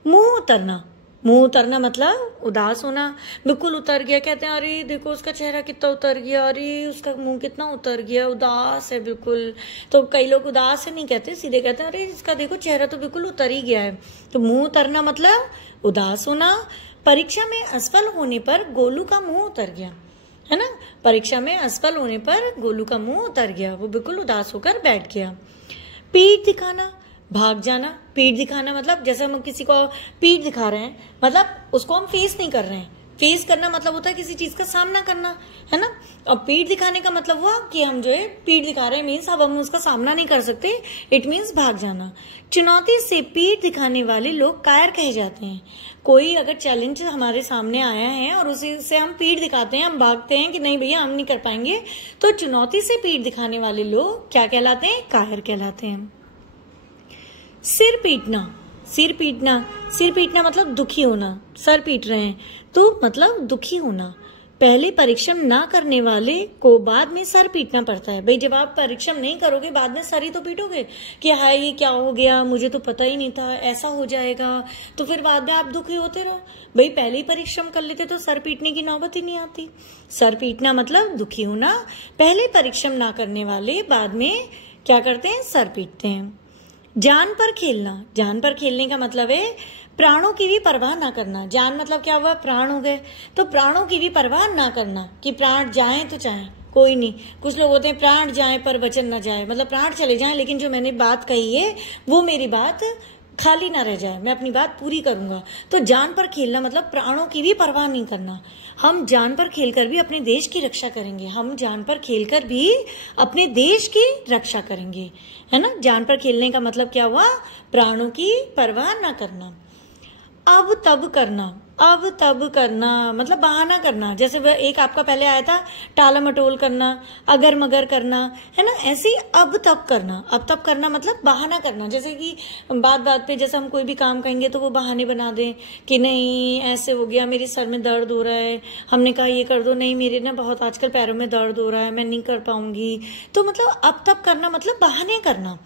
मुंह उतरना, मुंह उतरना मतलब उदास होना, बिल्कुल उतर गया, कहते हैं अरे देखो उसका चेहरा कितना उतर गया, अरे उसका मुंह कितना उतर गया, उदास है बिल्कुल। तो कई लोग उदास है नहीं कहते, सीधे कहते हैं अरे इसका देखो चेहरा तो बिल्कुल उतर ही गया है। तो मुंह उतरना मतलब उदास होना। परीक्षा में असफल होने पर गोलू का मुंह उतर गया, है ना। परीक्षा में असफल होने पर गोलू का मुंह उतर गया, वो बिल्कुल उदास होकर बैठ गया। पीठ दिखाना, भाग जाना। पीठ दिखाना मतलब जैसे हम किसी को पीठ दिखा रहे हैं, मतलब उसको हम फेस नहीं कर रहे हैं। फेस करना मतलब होता है किसी चीज का सामना करना, है ना। और पीठ दिखाने का मतलब हुआ कि हम जो है पीठ दिखा रहे हैं, मीन्स अब हम उसका सामना नहीं कर सकते, इट मीन्स भाग जाना। चुनौती से पीठ दिखाने वाले लोग कायर कहे जाते हैं। कोई अगर चैलेंज हमारे सामने आया है और उसी से हम पीठ दिखाते हैं, हम भागते हैं कि नहीं भैया हम नहीं कर पाएंगे, तो चुनौती से पीठ दिखाने वाले लोग क्या कहलाते हैं? कायर कहलाते हैं। सिर पीटना, सिर पीटना, सिर पीटना मतलब दुखी होना। सर पीट रहे हैं तो मतलब दुखी होना। पहले परिश्रम ना करने वाले को बाद में सर पीटना पड़ता है। भाई जब आप परिश्रम नहीं करोगे बाद में सर ही तो पीटोगे कि हाय ये क्या हो गया, मुझे तो पता ही नहीं था, ऐसा हो जाएगा, तो फिर बाद में आप दुखी होते रहो। भाई पहले ही परिश्रम कर लेते तो सर पीटने की नौबत ही नहीं आती। सर पीटना मतलब दुखी होना। पहले परिश्रम ना करने वाले बाद में क्या करते हैं? सर पीटते हैं। जान पर खेलना, जान पर खेलने का मतलब है प्राणों की भी परवाह ना करना। जान मतलब क्या हुआ? प्राण हो गए, तो प्राणों की भी परवाह ना करना कि प्राण जाएं तो चाहें कोई नहीं। कुछ लोग होते हैं प्राण जाएं पर वचन ना जाए, मतलब प्राण चले जाएं लेकिन जो मैंने बात कही है वो मेरी बात खाली ना रह जाए, मैं अपनी बात पूरी करूंगा। तो जान पर खेलना मतलब प्राणों की भी परवाह नहीं करना। हम जान पर खेलकर भी अपने देश की रक्षा करेंगे, हम जान पर खेलकर भी अपने देश की रक्षा करेंगे, है ना। जान पर खेलने का मतलब क्या हुआ? प्राणों की परवाह ना करना। अब तब करना, अब तब करना मतलब बहाना करना। जैसे वह एक आपका पहले आया था टाला मटोल करना, अगर मगर करना, है ना। ऐसे अब तब करना, अब तब करना मतलब बहाना करना। जैसे कि बात बात पे जैसे हम कोई भी काम कहेंगे तो वो बहाने बना दें कि नहीं ऐसे हो गया, मेरे सर में दर्द हो रहा है, हमने कहा ये कर दो, नहीं मेरे ना बहुत आजकल पैरों में दर्द हो रहा है, मैं नहीं कर पाऊंगी। तो मतलब अब तब करना मतलब बहाने करना।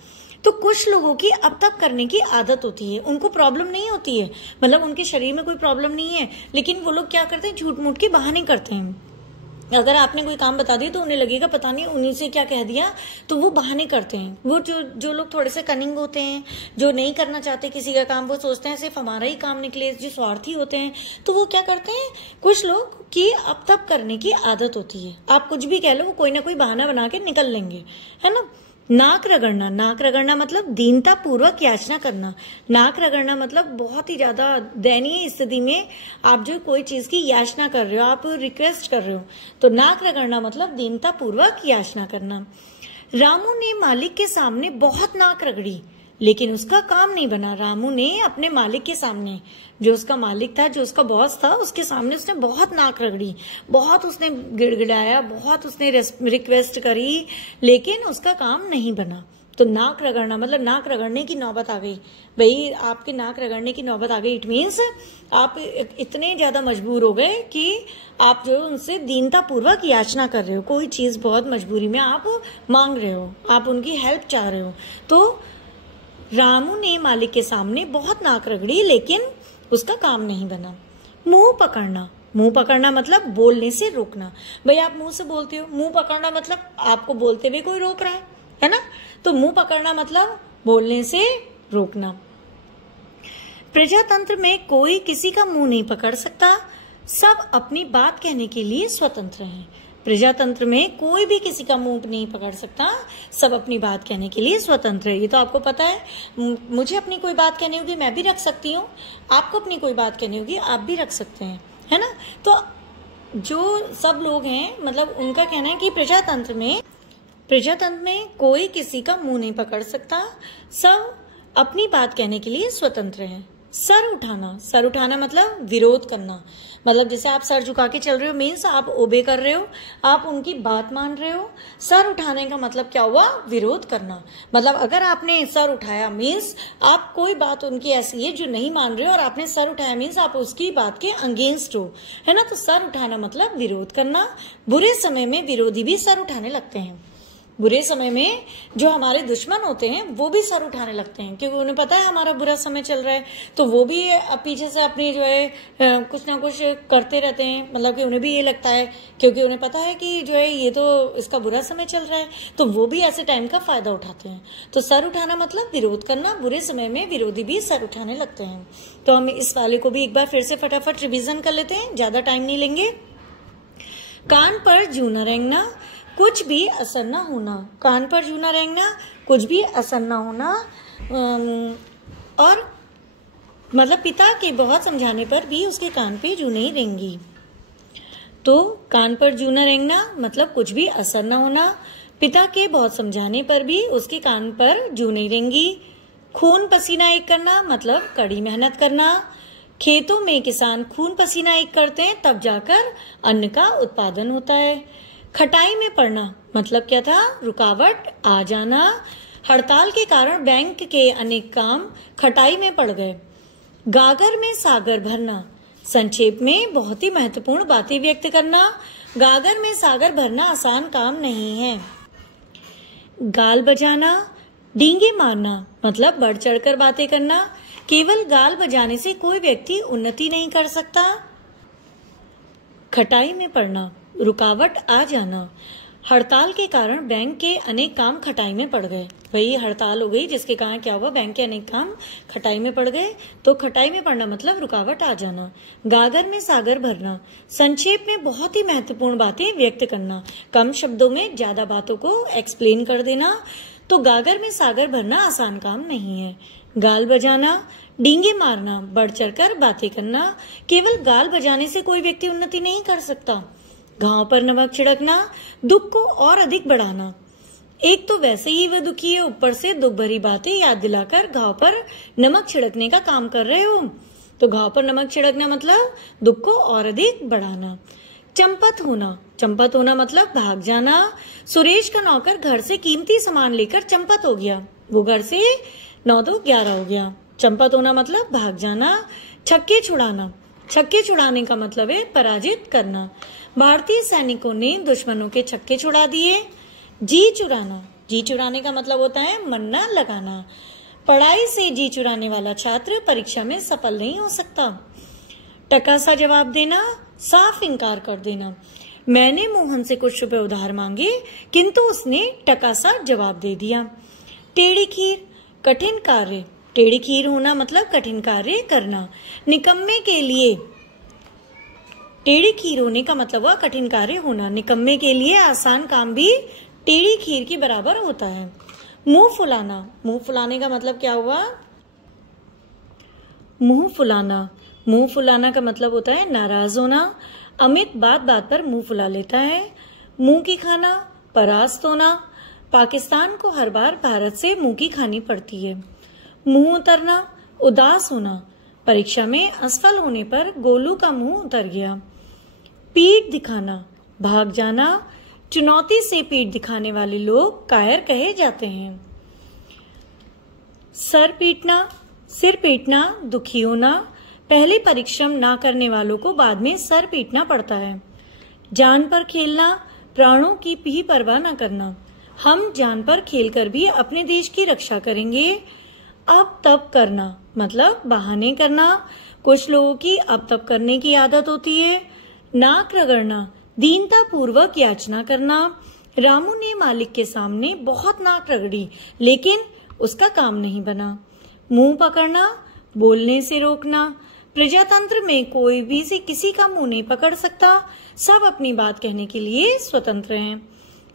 तो कुछ लोगों की अब तक करने की आदत होती है, उनको प्रॉब्लम नहीं होती है, मतलब उनके शरीर में कोई प्रॉब्लम नहीं है, लेकिन वो लोग क्या करते हैं? झूठ मूठ के बहाने करते हैं। अगर आपने कोई काम बता दिया तो उन्हें लगेगा पता नहीं उन्हीं से क्या कह दिया, तो वो बहाने करते हैं। वो जो लोग थोड़े से कनिंग होते हैं, जो नहीं करना चाहते किसी का काम, वो सोचते हैं सिर्फ हमारा ही काम निकले, जो स्वार्थी होते हैं, तो वो क्या करते हैं? कुछ लोग की अब तक करने की आदत होती है। आप कुछ भी कह लो, वो कोई ना कोई बहाना बना के निकल लेंगे, है ना। नाक रगड़ना, नाक रगड़ना मतलब दीनता पूर्वक याचना करना। नाक रगड़ना मतलब बहुत ही ज्यादा दयनीय स्थिति में आप जो कोई चीज की याचना कर रहे हो, आप रिक्वेस्ट कर रहे हो, तो नाक रगड़ना मतलब दीनता पूर्वक याचना करना। रामू ने मालिक के सामने बहुत नाक रगड़ी लेकिन उसका काम नहीं बना। रामू ने अपने मालिक के सामने, जो उसका मालिक था, जो उसका बॉस था, उसके सामने उसने बहुत नाक रगड़ी, बहुत उसने गिड़गिड़ाया, बहुत उसने रिक्वेस्ट करी, लेकिन उसका काम नहीं बना। तो नाक रगड़ना मतलब नाक रगड़ने की नौबत आ गई। भाई आपके नाक रगड़ने की नौबत आ गई, इट मीन्स आप इतने ज्यादा मजबूर हो गए कि आप जो उनसे दीनता पूर्वक याचना कर रहे हो, कोई चीज बहुत मजबूरी में आप मांग रहे हो, आप उनकी हेल्प चाह रहे हो। तो रामू ने मालिक के सामने बहुत नाक रगड़ी लेकिन उसका काम नहीं बना। मुंह पकड़ना, मुंह पकड़ना मतलब बोलने से रोकना। भाई आप मुंह से बोलते हो, मुंह पकड़ना मतलब आपको बोलते हुए कोई रोक रहा है ना। तो मुंह पकड़ना मतलब बोलने से रोकना। प्रजातंत्र में कोई किसी का मुंह नहीं पकड़ सकता, सब अपनी बात कहने के लिए स्वतंत्र हैं। प्रजातंत्र में कोई भी किसी का मुंह नहीं पकड़ सकता, सब अपनी बात कहने के लिए स्वतंत्र है। ये तो आपको पता है। मुझे अपनी कोई बात कहनी होगी मैं भी रख सकती हूँ, आपको अपनी कोई बात कहनी होगी आप भी रख सकते हैं, है ना। तो जो सब लोग हैं मतलब उनका कहना है कि प्रजातंत्र में कोई किसी का मुंह नहीं पकड़ सकता, सब अपनी बात कहने के लिए स्वतंत्र हैं। सर उठाना, सर उठाना मतलब विरोध करना। मतलब जैसे आप सर झुका के चल रहे हो, मीन्स आप ओबे कर रहे हो, आप उनकी बात मान रहे हो। सर उठाने का मतलब क्या हुआ? विरोध करना। मतलब अगर आपने सर उठाया मीन्स आप कोई बात उनकी ऐसी है जो नहीं मान रहे हो और आपने सर उठाया मीन्स आप उसकी बात के अगेंस्ट हो, है ना। तो सर उठाना मतलब विरोध करना। बुरे समय में विरोधी भी सर उठाने लगते हैं। बुरे समय में जो हमारे दुश्मन होते हैं वो भी सर उठाने लगते हैं, क्योंकि उन्हें पता है हमारा बुरा समय चल रहा है, तो वो भी पीछे से अपनी जो है कुछ ना कुछ करते रहते हैं। मतलब कि उन्हें भी ये लगता है, क्योंकि उन्हें पता है कि जो है ये तो इसका बुरा समय चल रहा है, तो वो भी ऐसे टाइम का फायदा उठाते हैं। तो सर उठाना मतलब विरोध करना, बुरे समय में विरोधी भी सर उठाने लगते हैं। तो हम इस वाले को भी एक बार फिर से फटाफट रिविजन कर लेते हैं, ज्यादा टाइम नहीं लेंगे। कान पर जूं न रेंगना, कुछ भी असर न होना। कान पर जूं न रेंगना, कुछ भी असर न होना। और मतलब पिता के बहुत समझाने पर भी उसके कान पे जूं नहीं रेंगी। तो कान पर जूं न रेंगना मतलब कुछ भी असर न होना। पिता के बहुत समझाने पर भी उसके कान पर जूं नहीं रेंगी। खून पसीना एक करना मतलब कड़ी मेहनत करना। खेतों में किसान खून पसीना एक करते हैं, तब जाकर अन्न का उत्पादन होता है। खटाई में पड़ना मतलब क्या था? रुकावट आ जाना। हड़ताल के कारण बैंक के अनेक काम खटाई में पड़ गए। गागर में सागर भरना, संक्षेप में बहुत ही महत्वपूर्ण बातें व्यक्त करना। गागर में सागर भरना आसान काम नहीं है। गाल बजाना, डींगे मारना मतलब बढ़ चढ़कर बातें करना। केवल गाल बजाने से कोई व्यक्ति उन्नति नहीं कर सकता। खटाई में पड़ना, रुकावट आ जाना। हड़ताल के कारण बैंक के अनेक काम खटाई में पड़ गए। वही हड़ताल हो गई जिसके कारण क्या हुआ? बैंक के अनेक काम खटाई में पड़ गए। तो खटाई में पड़ना मतलब रुकावट आ जाना। गागर में सागर भरना, संक्षेप में बहुत ही महत्वपूर्ण बातें व्यक्त करना, कम शब्दों में ज्यादा बातों को एक्सप्लेन कर देना। तो गागर में सागर भरना आसान काम नहीं है। गाल बजाना, डींगे मारना, बढ़ चढ़कर बातें करना। केवल गाल बजाने से कोई व्यक्ति उन्नति नहीं कर सकता। घाव पर नमक छिड़कना, दुख को और अधिक बढ़ाना। एक तो वैसे ही वह दुखी है, ऊपर से दुख भरी बातें याद दिलाकर घाव पर नमक छिड़कने का काम कर रहे हो। तो घाव पर नमक छिड़कना मतलब दुख को और अधिक बढ़ाना। चंपत होना, चंपत होना मतलब भाग जाना। सुरेश का नौकर घर से कीमती सामान लेकर चंपत हो गया। वो घर से 9-2-11 हो गया। चंपत होना मतलब भाग जाना। छक्के छुड़ाना, छक्के छुड़ाने का मतलब है पराजित करना। भारतीय सैनिकों ने दुश्मनों के छक्के छुड़ा दिए। जी चुराना, जी चुराने का मतलब होता है मन न लगाना। पढ़ाई से जी चुराने वाला छात्र परीक्षा में सफल नहीं हो सकता। टका सा जवाब देना, साफ इनकार कर देना। मैंने मोहन से कुछ रुपए उधार मांगे, किंतु उसने टका सा जवाब दे दिया। टेढ़ी खीर, कठिन कार्य। टेढ़ी खीर होना मतलब कठिन कार्य करना। निकम्मे के लिए, टेढ़ी खीर होने का मतलब हुआ कठिन कार्य होना। निकम्मे के लिए आसान काम भी टेढ़ी खीर के बराबर होता है। मुंह फुलाना, मुंह फुलाने का मतलब क्या हुआ? मुंह फुलाना, मुंह फुलाना का मतलब होता है नाराज होना। अमित बात बात पर मुंह फुला लेता है। मुंह की खाना, परास्त होना। पाकिस्तान को हर बार भारत से मुंह की खानी पड़ती है। मुंह उतरना, उदास होना। परीक्षा में असफल होने पर गोलू का मुंह उतर गया। पीठ दिखाना, भाग जाना। चुनौती से पीठ दिखाने वाले लोग कायर कहे जाते हैं। सर पीटना, सिर पीटना, दुखी होना। पहले परिश्रम ना करने वालों को बाद में सर पीटना पड़ता है। जान पर खेलना, प्राणों की भी परवाह न करना। हम जान पर खेलकर भी अपने देश की रक्षा करेंगे। अब तब करना मतलब बहाने करना। कुछ लोगों की अब तब करने की आदत होती है। नाक रगड़ना, दीनता पूर्वक याचना करना। रामू ने मालिक के सामने बहुत नाक रगड़ी, लेकिन उसका काम नहीं बना। मुंह पकड़ना, बोलने से रोकना। प्रजातंत्र में कोई भी से किसी का मुंह नहीं पकड़ सकता। सब अपनी बात कहने के लिए स्वतंत्र हैं।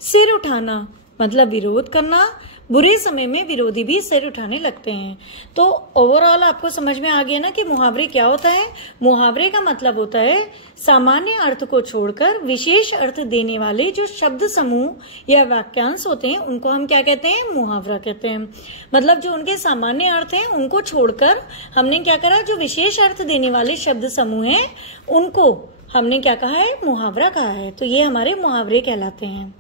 सिर उठाना मतलब विरोध करना। बुरे समय में विरोधी भी सिर उठाने लगते हैं। तो ओवरऑल आपको समझ में आ गया ना कि मुहावरे क्या होता है? मुहावरे का मतलब होता है सामान्य अर्थ को छोड़कर विशेष अर्थ देने वाले जो शब्द समूह या वाक्यांश होते हैं उनको हम क्या कहते हैं? मुहावरा कहते हैं। मतलब जो उनके सामान्य अर्थ हैं उनको छोड़कर हमने क्या करा? जो विशेष अर्थ देने वाले शब्द समूह हैं उनको हमने क्या कहा है? मुहावरा कहा है। तो ये हमारे मुहावरे कहलाते हैं।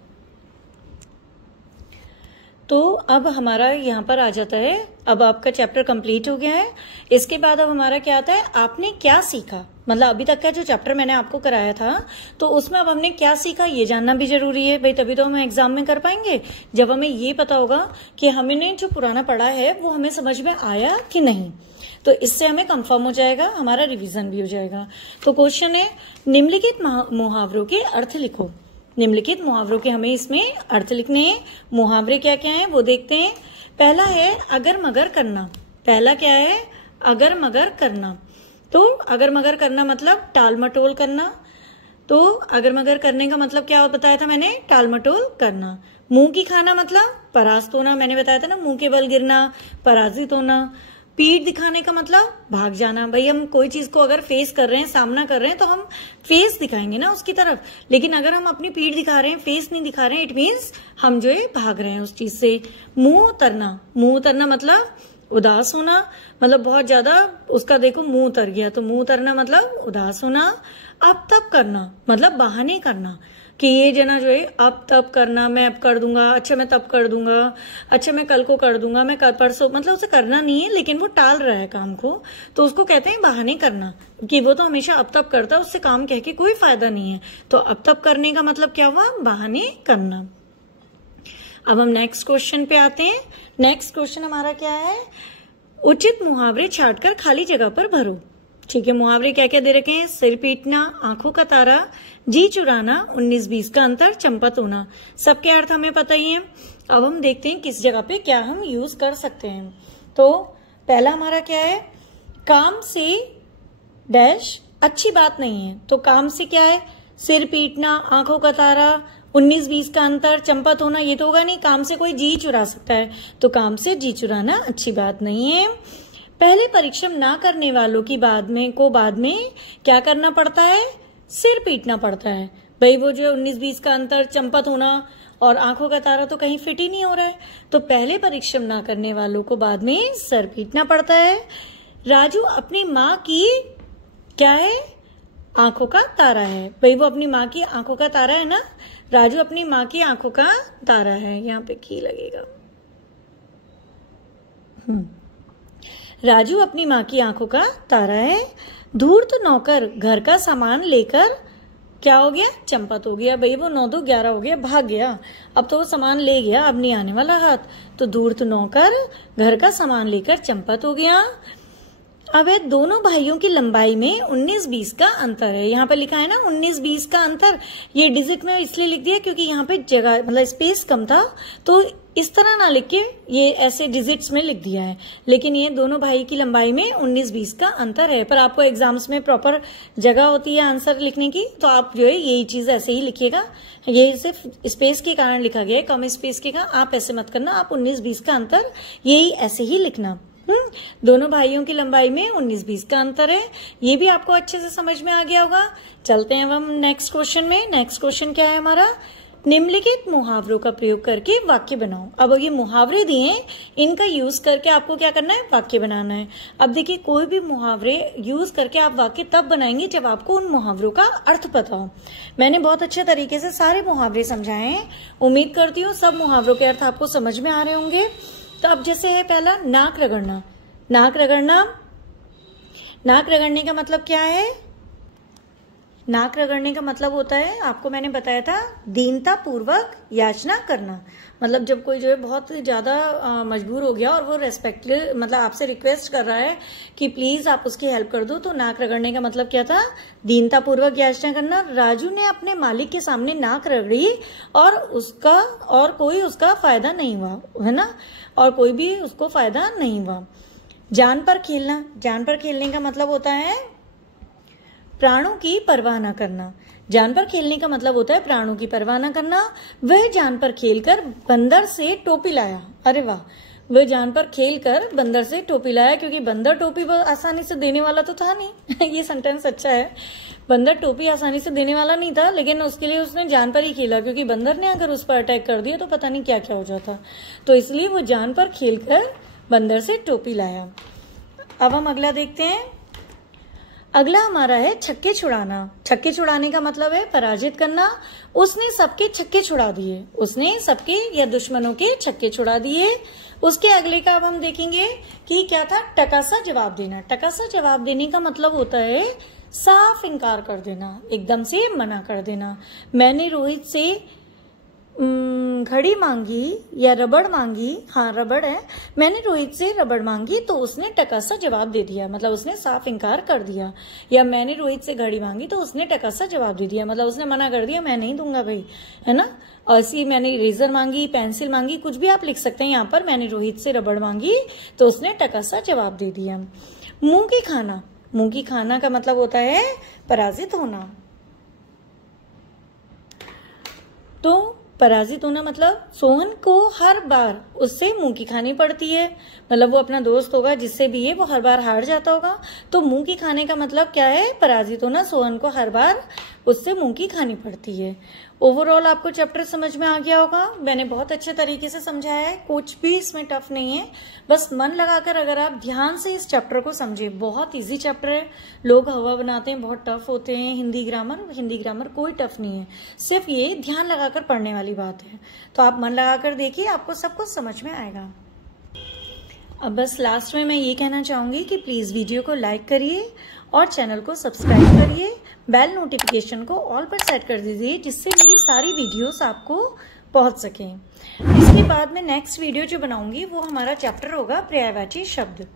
तो अब हमारा यहाँ पर आ जाता है, अब आपका चैप्टर कंप्लीट हो गया है। इसके बाद अब हमारा क्या आता है, आपने क्या सीखा, मतलब अभी तक का जो चैप्टर मैंने आपको कराया था तो उसमें अब हमने क्या सीखा ये जानना भी जरूरी है भाई, तभी तो हम एग्जाम में कर पाएंगे जब हमें ये पता होगा कि हमने जो पुराना पढ़ा है वो हमें समझ में आया कि नहीं। तो इससे हमें कंफर्म हो जाएगा, हमारा रिवीजन भी हो जाएगा। तो क्वेश्चन है, निम्नलिखित मुहावरों के अर्थ लिखो। निम्नलिखित मुहावरों के हमें इसमें अर्थ लिखने हैं। मुहावरे क्या क्या हैं वो देखते हैं। पहला है अगर मगर करना। पहला क्या है, अगर मगर करना। तो अगर मगर करना मतलब टाल मटोल करना। तो अगर मगर करने का मतलब क्या बताया था मैंने, टाल मटोल करना। मुंह की खाना मतलब परास्त होना, मैंने बताया था ना, मुंह के बल गिरना, पराजित होना। पीठ दिखाने का मतलब भाग जाना। भाई हम कोई चीज को अगर फेस कर रहे हैं, सामना कर रहे हैं, तो हम फेस दिखाएंगे ना उसकी तरफ, लेकिन अगर हम अपनी पीठ दिखा रहे हैं, फेस नहीं दिखा रहे हैं, इट मीन्स हम जो है भाग रहे हैं उस चीज से। मुंह उतरना। मुंह उतरना मतलब उदास होना, मतलब बहुत ज्यादा उसका देखो मुंह उतर गया, तो मुंह उतरना मतलब उदास होना। अब तब करना मतलब बहाने करना कि ये जना जो है अब तब करना, मैं अब कर दूंगा, अच्छा मैं तब कर दूंगा, अच्छा मैं कल को कर दूंगा, मैं कल परसों, मतलब उसे करना नहीं है लेकिन वो टाल रहा है काम को, तो उसको कहते हैं बहाने करना, कि वो तो हमेशा अब तब करता है, उससे काम कह के कोई फायदा नहीं है। तो अब तब करने का मतलब क्या हुआ, बहाने करना। अब हम नेक्स्ट क्वेश्चन पे आते हैं। नेक्स्ट क्वेश्चन हमारा क्या है, उचित मुहावरे छांटकर खाली जगह पर भरो। ठीक है, मुहावरे क्या क्या दे रखे हैं, सिर पीटना, आंखों का तारा, जी चुराना, 19-20 का अंतर, चंपत होना। सबके अर्थ हमें पता ही है। अब हम देखते हैं किस जगह पे क्या हम यूज कर सकते हैं। तो पहला हमारा क्या है, काम से डैश अच्छी बात नहीं है। तो काम से क्या है, सिर पीटना, आंखों का तारा, 19-20 का अंतर, चंपत होना, ये तो होगा नहीं। काम से कोई जी चुरा सकता है, तो काम से जी चुराना अच्छी बात नहीं है। पहले परिश्रम ना करने वालों की बाद में क्या करना पड़ता है, सिर पीटना पड़ता है। भाई वो जो 19-20 का अंतर, चंपत होना और आंखों का तारा तो कहीं फिट ही नहीं हो रहा है, तो पहले परिश्रम ना करने वालों को बाद में सर पीटना पड़ता है। राजू अपनी माँ की क्या है, आंखों का तारा है। भाई वो अपनी माँ की आंखों का तारा है ना, राजू अपनी माँ की आंखों का तारा है। यहाँ पे की लगेगा। राजू अपनी माँ की आंखों का तारा है। धूर्त नौकर घर का सामान लेकर क्या हो गया, चंपत हो गया। भाई वो 9-2-11 हो गया, भाग गया, अब तो वो सामान ले गया, अब नहीं आने वाला हाथ। तो धूर्त नौकर घर का सामान लेकर चंपत हो गया। अब है दोनों भाइयों की लंबाई में 19-20 का अंतर है। यहाँ पे लिखा है ना 19-20 का अंतर, ये डिजिट में इसलिए लिख दिया क्योंकि यहाँ पे जगह मतलब स्पेस कम था, तो इस तरह ना लिख के ये ऐसे डिजिट्स में लिख दिया है। लेकिन ये दोनों भाई की लंबाई में 19-20 का अंतर है। पर आपको एग्जाम्स में प्रॉपर जगह होती है आंसर लिखने की, तो आप जो है यही चीज ऐसे ही लिखिएगा। ये सिर्फ स्पेस के कारण लिखा गया है, कम स्पेस के कारण आप ऐसे मत करना, आप 19-20 का अंतर यही ऐसे ही लिखना। दोनों भाइयों की लंबाई में 19-20 का अंतर है, ये भी आपको अच्छे से समझ में आ गया होगा। चलते हैं अब हम नेक्स्ट क्वेश्चन में। नेक्स्ट क्वेश्चन क्या है हमारा, निम्नलिखित मुहावरों का प्रयोग करके वाक्य बनाओ। अब ये मुहावरे दिए हैं, इनका यूज करके आपको क्या करना है, वाक्य बनाना है। अब देखिए कोई भी मुहावरे यूज करके आप वाक्य तब बनाएंगे जब आपको उन मुहावरों का अर्थ पता हो। मैंने बहुत अच्छे तरीके से सारे मुहावरे समझाए हैं, उम्मीद करती हूँ सब मुहावरों के अर्थ आपको समझ में आ रहे होंगे। तो अब जैसे है पहला, नाक रगड़ना। नाक रगड़ना, नाक रगड़ने का मतलब क्या है, नाक रगड़ने का मतलब होता है, आपको मैंने बताया था, दीनता पूर्वक याचना करना। मतलब जब कोई जो है बहुत ज्यादा मजबूर हो गया और वो रेस्पेक्ट मतलब आपसे रिक्वेस्ट कर रहा है कि प्लीज आप उसकी हेल्प कर दो, तो नाक रगड़ने का मतलब क्या था, दीनता पूर्वक याचना करना। राजू ने अपने मालिक के सामने नाक रगड़ी और कोई उसका फायदा नहीं हुआ, है ना, और कोई भी उसको फायदा नहीं हुआ। जान पर खेलना, जान पर खेलने का मतलब होता है प्राणों की परवाह न करना। जान पर खेलने का मतलब होता है प्राणों की परवाह न करना। वह जान पर खेलकर बंदर से टोपी लाया। अरे वाह, वह जान पर खेलकर बंदर से टोपी लाया, क्योंकि बंदर टोपी आसानी से देने वाला तो था नहीं। ये सेंटेंस अच्छा है, बंदर टोपी आसानी से देने वाला नहीं था, लेकिन उसके लिए उसने जान पर ही खेला, क्योंकि बंदर ने अगर उस पर अटैक कर दिया तो पता नहीं क्या क्या हो जाता। तो इसलिए वो जान पर खेलकर बंदर से टोपी लाया। अब हम अगला देखते हैं। अगला हमारा है छक्के छुड़ाना। छक्के छुड़ाने का मतलब है पराजित करना। उसने सबके छक्के छुड़ा दिए, उसने सबके या दुश्मनों के छक्के छुड़ा दिए। उसके अगले का अब हम देखेंगे कि क्या था, टकासा जवाब देना। टकासा जवाब देने का मतलब होता है साफ इनकार कर देना, एकदम से मना कर देना। मैंने रोहित से घड़ी मांगी या रबड़ मांगी, हाँ रबड़ है, मैंने रोहित से रबड़ मांगी तो उसने टकासा जवाब दे दिया, मतलब उसने साफ इनकार कर दिया। या मैंने रोहित से घड़ी मांगी तो उसने टकासा जवाब दे दिया, मतलब उसने मना कर दिया, मैं नहीं दूंगा भाई, है ना। ऐसी मैंने इरेजर मांगी, पेंसिल मांगी, कुछ भी आप लिख सकते हैं यहाँ पर। मैंने रोहित से रबड़ मांगी तो उसने टकासा जवाब दे दिया। मुंह की खाना, मुंह की खाना का मतलब होता है पराजित होना। तो पराजित होना मतलब सोहन को हर बार उससे मुंह की खानी पड़ती है, मतलब वो अपना दोस्त होगा जिससे भी है वो हर बार हार जाता होगा। तो मुंह की खाने का मतलब क्या है, पराजित होना। सोहन को हर बार उससे मुंह की खानी पड़ती है। ओवरऑल आपको चैप्टर समझ में आ गया होगा, मैंने बहुत अच्छे तरीके से समझाया है, कुछ भी इसमें टफ नहीं है। बस मन लगाकर अगर आप ध्यान से इस चैप्टर को समझे, बहुत इजी चैप्टर है। लोग हवा बनाते हैं बहुत टफ होते हैं हिंदी ग्रामर कोई टफ नहीं है, सिर्फ ये ध्यान लगाकर पढ़ने वाली बात है। तो आप मन लगाकर देखिए, आपको सब कुछ समझ में आएगा। अब बस लास्ट में मैं ये कहना चाहूंगी कि प्लीज वीडियो को लाइक करिए और चैनल को सब्सक्राइब करिए, बेल नोटिफिकेशन को ऑल पर सेट कर दीजिए जिससे मेरी सारी वीडियोस आपको पहुंच सकें। इसके बाद में नेक्स्ट वीडियो जो बनाऊंगी वो हमारा चैप्टर होगा पर्यायवाची शब्द।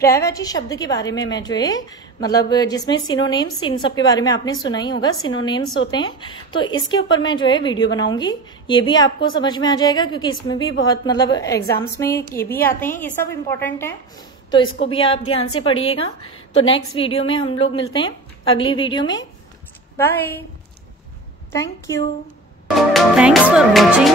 पर्यायवाची शब्द के बारे में मैं जो है मतलब जिसमें सिनोनिम्स, इन सब के बारे में आपने सुना ही होगा, सिनोनिम्स होते हैं, तो इसके ऊपर मैं जो है वीडियो बनाऊंगी। ये भी आपको समझ में आ जाएगा क्योंकि इसमें भी बहुत मतलब एग्जाम्स में ये भी आते हैं, ये सब इम्पोर्टेंट है, तो इसको भी आप ध्यान से पढ़िएगा। तो नेक्स्ट वीडियो में हम लोग मिलते हैं अगली वीडियो में। Bye, thank you, thanks for watching.